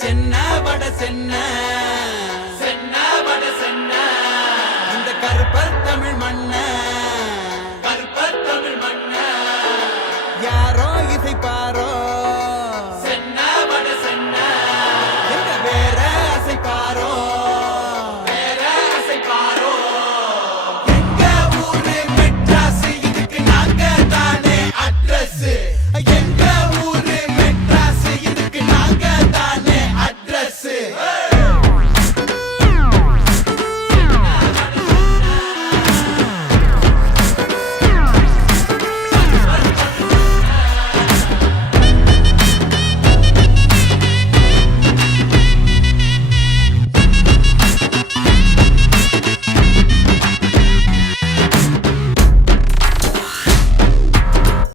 சென்ன வட சென்ன சென்ன வட சென்ன இந்த கருப்பர் தமிழ் மண்ண கருப்பர் தமிழ் மண்ண யாரோ இசைப்பாரோ